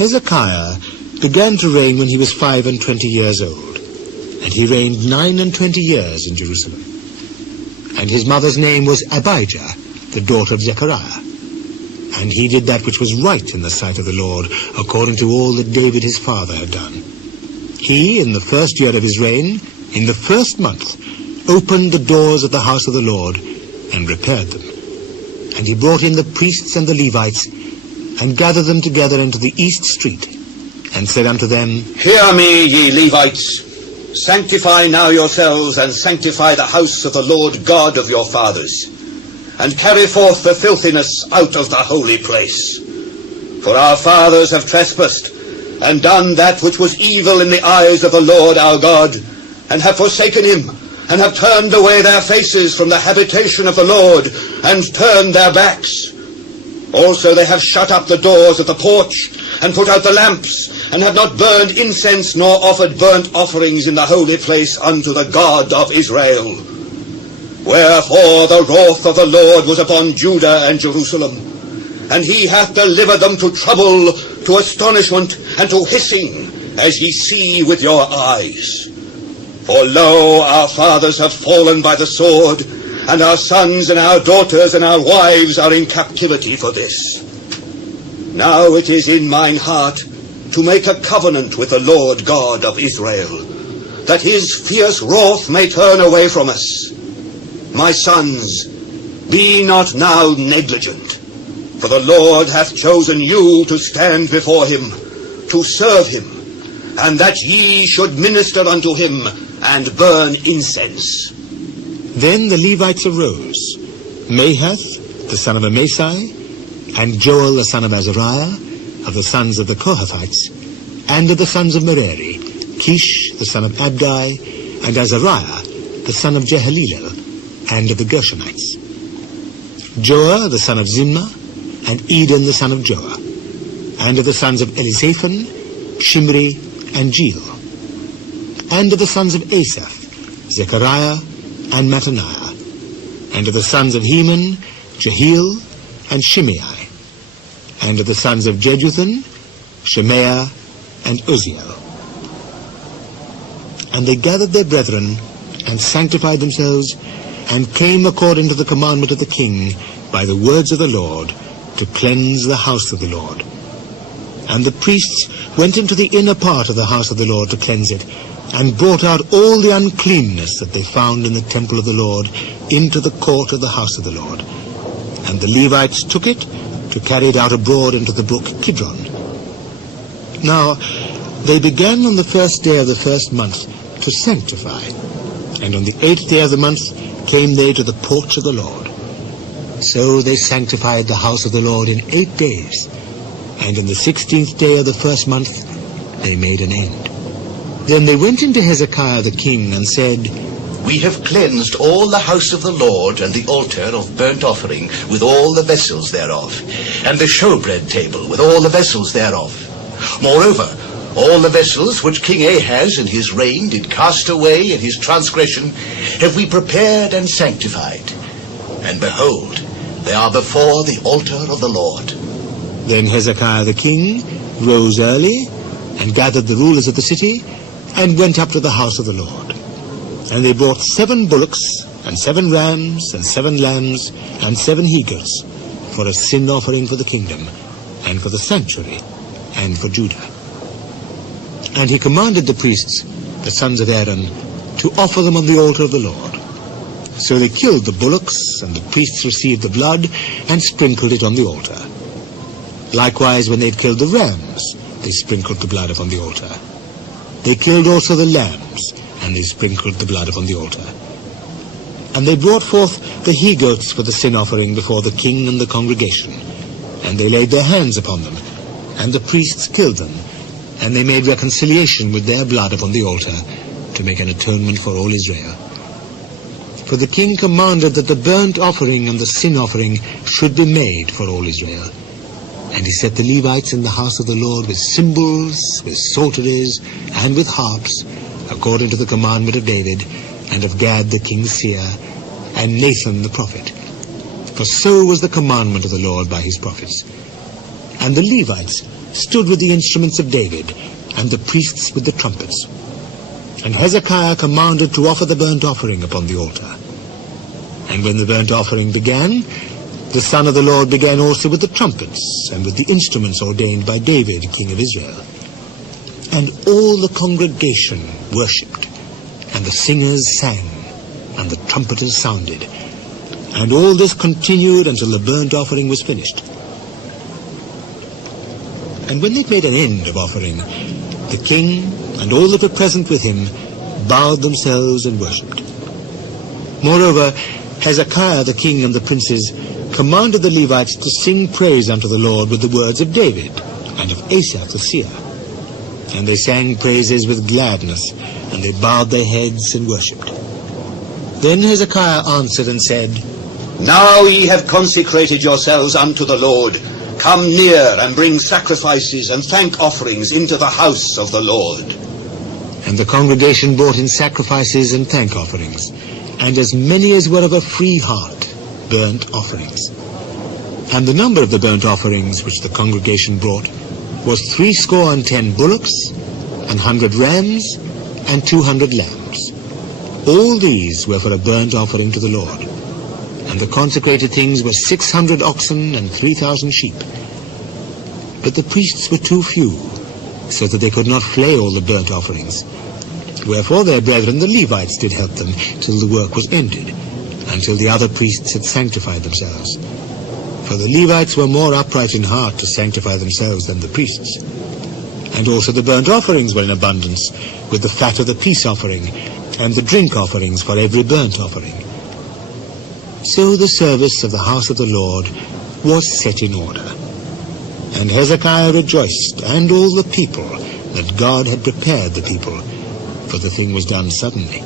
Hezekiah began to reign when he was 25 years old, and he reigned 29 years in Jerusalem. And his mother's name was Abijah, the daughter of Zechariah. And he did that which was right in the sight of the Lord, according to all that David his father had done. He, in the first year of his reign, in the first month, opened the doors of the house of the Lord, and repaired them. And he brought in the priests and the Levites, and gathered them together into the east street, and said unto them, Hear me, ye Levites. Sanctify now yourselves, and sanctify the house of the Lord God of your fathers, and carry forth the filthiness out of the holy place. For our fathers have trespassed, and done that which was evil in the eyes of the Lord our God, and have forsaken him, and have turned away their faces from the habitation of the Lord, and turned their backs. Also they have shut up the doors of the porch, and put out the lamps, and have not burned incense, nor offered burnt offerings in the holy place unto the God of Israel. Wherefore the wrath of the Lord was upon Judah and Jerusalem, and he hath delivered them to trouble, to astonishment, and to hissing, as ye see with your eyes. For lo, our fathers have fallen by the sword, and our sons and our daughters and our wives are in captivity for this. Now it is in mine heart to make a covenant with the Lord God of Israel, that his fierce wrath may turn away from us. My sons, be not now negligent, for the Lord hath chosen you to stand before him, to serve him, and that ye should minister unto him, and burn incense. Then the Levites arose, Mahath, the son of Amasai, and Joel, the son of Azariah, of the sons of the Kohathites, and of the sons of Merari, Kish, the son of Abdi, and Azariah, the son of Jehalelel, and of the Gershonites, Joah, the son of Zimmah, and Eden, the son of Joah, and of the sons of Elisaphan, Shimri, and Jeel, and of the sons of Asaph, Zechariah, and Mattaniah, and of the sons of Heman, Jehiel, and Shimei, and of the sons of Jeduthun, Shemaiah, and Uzziel. And they gathered their brethren, and sanctified themselves, and came according to the commandment of the king, by the words of the Lord, to cleanse the house of the Lord. And the priests went into the inner part of the house of the Lord to cleanse it, and brought out all the uncleanness that they found in the temple of the Lord into the court of the house of the Lord. And the Levites took it to carry it out abroad into the brook Kidron. Now they began on the first day of the first month to sanctify, and on the 8th day of the month came they to the porch of the Lord. So they sanctified the house of the Lord in 8 days, and in the 16th day of the first month they made an end. Then they went into Hezekiah the king, and said, We have cleansed all the house of the Lord, and the altar of burnt offering, with all the vessels thereof, and the showbread table, with all the vessels thereof. Moreover, all the vessels which King Ahaz in his reign did cast away in his transgression, have we prepared and sanctified. And behold, they are before the altar of the Lord. Then Hezekiah the king rose early, and gathered the rulers of the city, and went up to the house of the Lord. And they brought 7 bullocks, and 7 rams, and 7 lambs, and 7 he-goats, for a sin offering for the kingdom, and for the sanctuary, and for Judah. And he commanded the priests, the sons of Aaron, to offer them on the altar of the Lord. So they killed the bullocks, and the priests received the blood, and sprinkled it on the altar. Likewise, when they had killed the rams, they sprinkled the blood upon the altar. They killed also the lambs, and they sprinkled the blood upon the altar. And they brought forth the he-goats for the sin offering before the king and the congregation, and they laid their hands upon them, and the priests killed them, and they made reconciliation with their blood upon the altar, to make an atonement for all Israel. For the king commanded that the burnt offering and the sin offering should be made for all Israel. And he set the Levites in the house of the Lord with cymbals, with psalteries, and with harps, according to the commandment of David, and of Gad the king's seer, and Nathan the prophet. For so was the commandment of the Lord by his prophets. And the Levites stood with the instruments of David, and the priests with the trumpets. And Hezekiah commanded to offer the burnt offering upon the altar. And when the burnt offering began, the Son of the Lord began also with the trumpets, and with the instruments ordained by David, king of Israel. And all the congregation worshipped, and the singers sang, and the trumpeters sounded. And all this continued until the burnt offering was finished. And when they'd made an end of offering, the king and all that were present with him bowed themselves and worshipped. Moreover, Hezekiah the king and the princes commanded the Levites to sing praise unto the Lord with the words of David and of Asaph the seer. And they sang praises with gladness, and they bowed their heads and worshipped. Then Hezekiah answered and said, Now ye have consecrated yourselves unto the Lord. Come near and bring sacrifices and thank offerings into the house of the Lord. And the congregation brought in sacrifices and thank offerings, and as many as were of a free heart, burnt offerings. And the number of the burnt offerings which the congregation brought was 70 bullocks, 100 rams, and 200 lambs. All these were for a burnt offering to the Lord. And the consecrated things were 600 oxen and 3,000 sheep. But the priests were too few, so that they could not flay all the burnt offerings. Wherefore their brethren the Levites did help them till the work was ended, until the other priests had sanctified themselves. For the Levites were more upright in heart to sanctify themselves than the priests. And also the burnt offerings were in abundance, with the fat of the peace offering, and the drink offerings for every burnt offering. So the service of the house of the Lord was set in order. And Hezekiah rejoiced, and all the people, that God had prepared the people, for the thing was done suddenly.